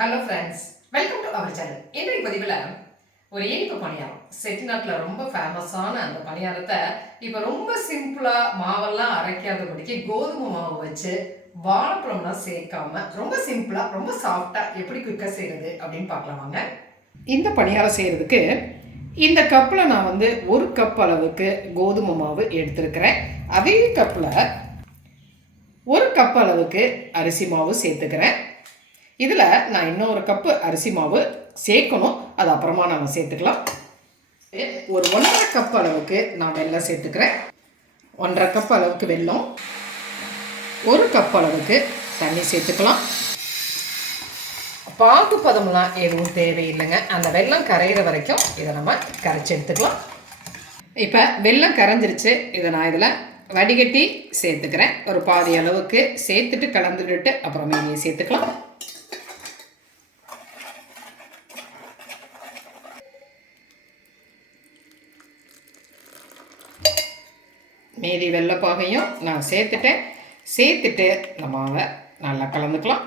Hello friends, welcome to our channel. இன்றைய பதிவில் ஒரு இனிப்பு பணியாரம், செட்டிநாட்டில் ரொம்ப ஃபேமஸான அந்த பணியாரத்தை இப்போ ரொம்ப சிம்பிளாக மாவெல்லாம் அரைக்காதபடிக்கு கோதுமை மாவு வச்சு வாழைப்பழம்லாம் சேர்க்காம ரொம்ப சிம்பிளாக ரொம்ப சாஃப்டாக எப்படி குயிக்காக செய்கிறது அப்படின்னு பார்க்கலாமாங்க. இந்த பணியாரம் செய்கிறதுக்கு இந்த கப்பில் நான் ஒரு கப் அளவுக்கு கோதுமை மாவு எடுத்துருக்கிறேன். அதே கப்பில் ஒரு கப் அளவுக்கு அரிசி மாவு சேர்த்துக்கிறேன். இதில் நான் இன்னொரு கப்பு அரிசி மாவு சேர்க்கணும், அது அப்புறமா நம்ம சேர்த்துக்கலாம். ஒரு 1.5 கப் அளவுக்கு நான் வெல்லம் சேர்த்துக்கிறேன். 1.5 கப் அளவுக்கு வெல்லம், 1 கப் அளவுக்கு தண்ணி சேர்த்துக்கலாம். பாகு பதம்லாம் எதுவும் தேவையில்லைங்க. அந்த வெல்லம் கரைகிற வரைக்கும் இதை நம்ம கரைச்சி எடுத்துக்கலாம். இப்போ வெல்லம் கரைஞ்சிருச்சு. இதை நான் இதில் வடிகட்டி சேர்த்துக்கிறேன். ஒரு பாதி அளவுக்கு சேர்த்துட்டு கலந்து விட்டுட்டு அப்புறமே சேர்த்துக்கலாம். மீதி வெள்ளைப்பாகையும் நான் சேர்த்துட்டு நம்ம அதை நல்லா கலந்துக்கலாம்.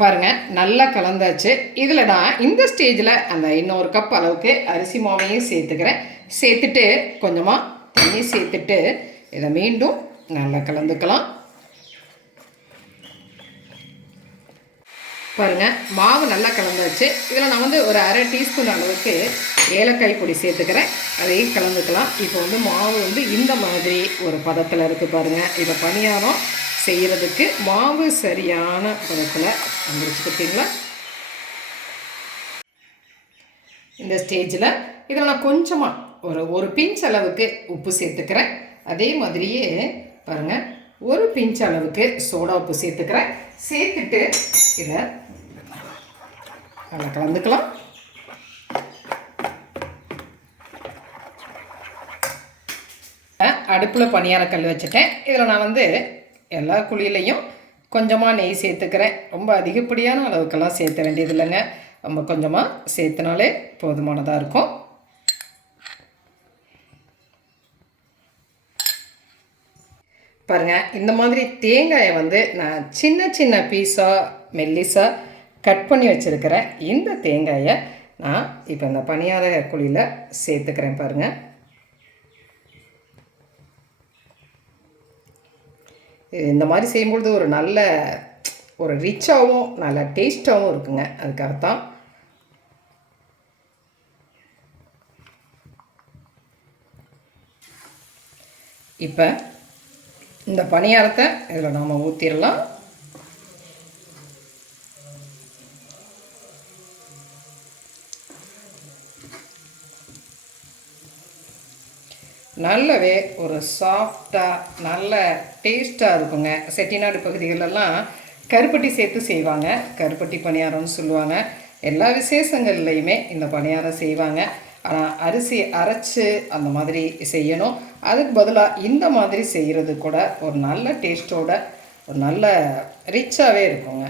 பாருங்கள், நல்லா கலந்தாச்சு. இதில் நான் இந்த ஸ்டேஜில் அந்த இன்னொரு கப் அளவுக்கு அரிசி மாவையும் சேர்த்துக்கிறேன். சேர்த்துட்டு கொஞ்சமாக தண்ணி சேர்த்துட்டு இதை மீண்டும் நல்லா கலந்துக்கலாம். பாருங்கள், மாவு நல்லா கலந்தாச்சு. இதில் நான் ஒரு அரை டீஸ்பூன் அளவுக்கு ஏலக்காய் பொடி சேர்த்துக்கிறேன். அதையும் கலந்துக்கலாம். இப்போ மாவு இந்த மாதிரி ஒரு பதத்தில் இருக்குது. பாருங்கள், இதை பணியாரம் செய்கிறதுக்கு மாவு சரியான பதத்தில் வந்துருச்சு. பார்த்தீங்களா? இந்த ஸ்டேஜில் இதில் நான் கொஞ்சமாக ஒரு பிஞ்ச் அளவுக்கு உப்பு சேர்த்துக்கிறேன். அதே மாதிரியே பாருங்கள், ஒரு பிஞ்ச் அளவுக்கு சோடா உப்பு சேர்த்துக்கிறேன். சேர்த்துட்டு இதை நல்லா கலந்துக்கலாம். அடுப்பில் பணியாரக்கல் வச்சுட்டேன். இதில் நான் எல்லா குழியிலையும் கொஞ்சமாக நெய் சேர்த்துக்கிறேன். ரொம்ப அதிகப்படியான அளவுக்கெல்லாம் சேர்த்த வேண்டியது இல்லைங்க. ரொம்ப கொஞ்சமாக சேர்த்துனாலே போதுமானதாக இருக்கும். பாருங்கள், இந்த மாதிரி தேங்காயை நான் சின்ன சின்ன பீஸாக மெல்லிஸாக கட் பண்ணி வச்சுருக்கிறேன். இந்த தேங்காயை நான் இப்போ இந்த பணியார குழியில் சேர்த்துக்கிறேன். பாருங்கள், இந்த மாதிரி செய்யும்பொழுது ஒரு நல்ல ரிச்சாகவும் நல்ல டேஸ்ட்டாகவும் இருக்குங்க. அதுக்காகத்தான். இப்போ இந்த பணியாரத்தை இதில் நாம் ஊற்றிடலாம். நல்லாவே ஒரு சாஃப்டாக நல்ல டேஸ்ட்டாக இருக்குங்க. செட்டிநாடு பகுதிகளெல்லாம் கருப்பட்டி சேர்த்து செய்வாங்க. கருப்பட்டி பணியாரம்னு சொல்லுவாங்க. எல்லா விசேஷங்கள்லையுமே இந்த பணியாரம் செய்வாங்க. ஆனால் அரிசி அரைச்சி அந்த மாதிரி செய்யணும். அதுக்கு பதிலாக இந்த மாதிரி செய்கிறது கூட ஒரு நல்ல டேஸ்ட்டோட ஒரு நல்ல ரிச்சாகவே இருக்குங்க.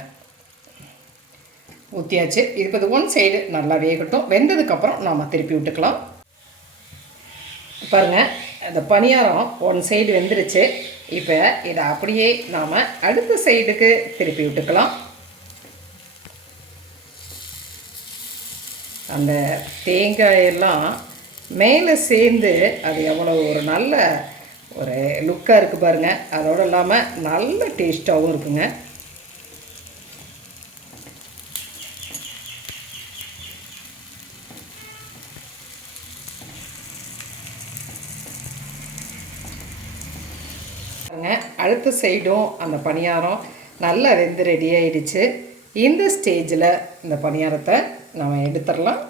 ஊற்றியாச்சு. இது ஒன் சைடு நல்லா வேகட்டும். வெந்ததுக்கப்புறம் நாம் திருப்பி விட்டுக்கலாம். பாருங்கள், அந்த பணியாரம் ஒன் சைடு வெந்துருச்சு. இப்போ இதை அப்படியே நாம் அடுத்த சைடுக்கு திருப்பி விட்டுக்கலாம். அந்த தேங்காயெல்லாம் மேலே சேர்ந்து அது எவ்வளோ ஒரு நல்ல ஒரு லுக்காக இருக்குது பாருங்கள். அதோடு இல்லாமல் நல்ல டேஸ்ட்டாகவும் இருக்குங்க. அடுத்த சைடும் அந்த பணியாரம் நல்லா வெந்து ரெடி ஆகிடுச்சு. இந்த ஸ்டேஜில் இந்த பணியாரத்தை நம்ம எடுத்துடலாம்.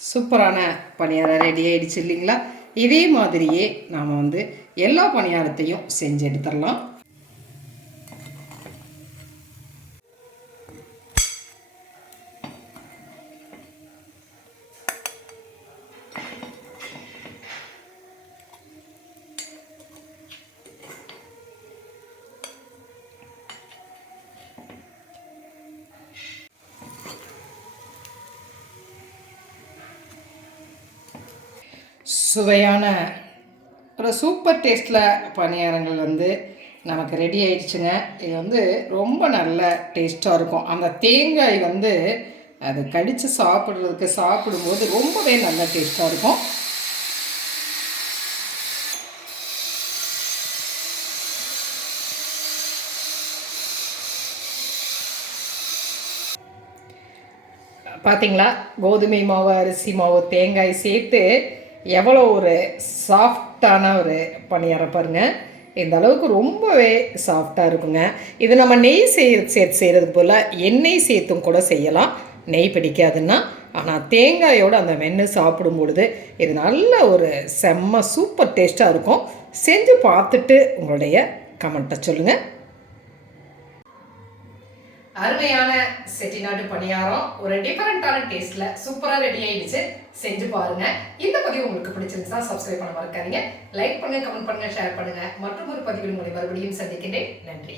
சூப்பரான பணியாரம் ரெடி ஆகிடுச்சு இல்லைங்களா? இதே மாதிரியே நாம் எல்லா பணியாரத்தையும் செஞ்சு எடுத்துடலாம். சுவையான ஒரு சூப்பர் டேஸ்ட்டில் பணியாரங்கள் வந்து நமக்கு ரெடி ஆயிடுச்சுங்க. இது வந்து ரொம்ப நல்ல டேஸ்ட்டாக இருக்கும். அந்த தேங்காய் வந்து அது கடித்து சாப்பிடும்போது ரொம்பவே நல்ல டேஸ்ட்டாக இருக்கும். பார்த்தீங்களா, கோதுமை மாவு, அரிசி மாவு, தேங்காய் சேர்த்து எவ்வளோ ஒரு சாஃப்டான ஒரு பணியாரம் பாருங்கள். இந்த அளவுக்கு ரொம்பவே சாஃப்டாக இருக்குங்க. இது நம்ம நெய் சேர்த்து செய்கிறது போல் எண்ணெய் சேர்த்தும் கூட செய்யலாம், நெய் பிடிக்காதுன்னா. ஆனால் தேங்காயோடு அந்த மென்று சாப்பிடும் பொழுது இது நல்ல ஒரு செம்ம சூப்பர் டேஸ்ட்டாக இருக்கும். செஞ்சு பார்த்துட்டு உங்களுடைய கமெண்ட்டை சொல்லுங்கள். அருமையான செட்டிநாட்டு பணியாரம் ஒரு டிஃபரெண்ட்டான டேஸ்ட்டில் சூப்பராக ரெடி ஆகிடுச்சு. செஞ்சு பாருங்கள். இந்த பதிவு உங்களுக்கு பிடிச்சிருந்துச்சா சப்ஸ்கிரைப் பண்ண மறக்காதீங்க. லைக் பண்ணுங்கள், கமெண்ட் பண்ணுங்கள், ஷேர் பண்ணுங்கள். மற்றும் ஒரு பதிவில் உங்களை மறுபடியும் சந்திக்கின்றேன். நன்றி.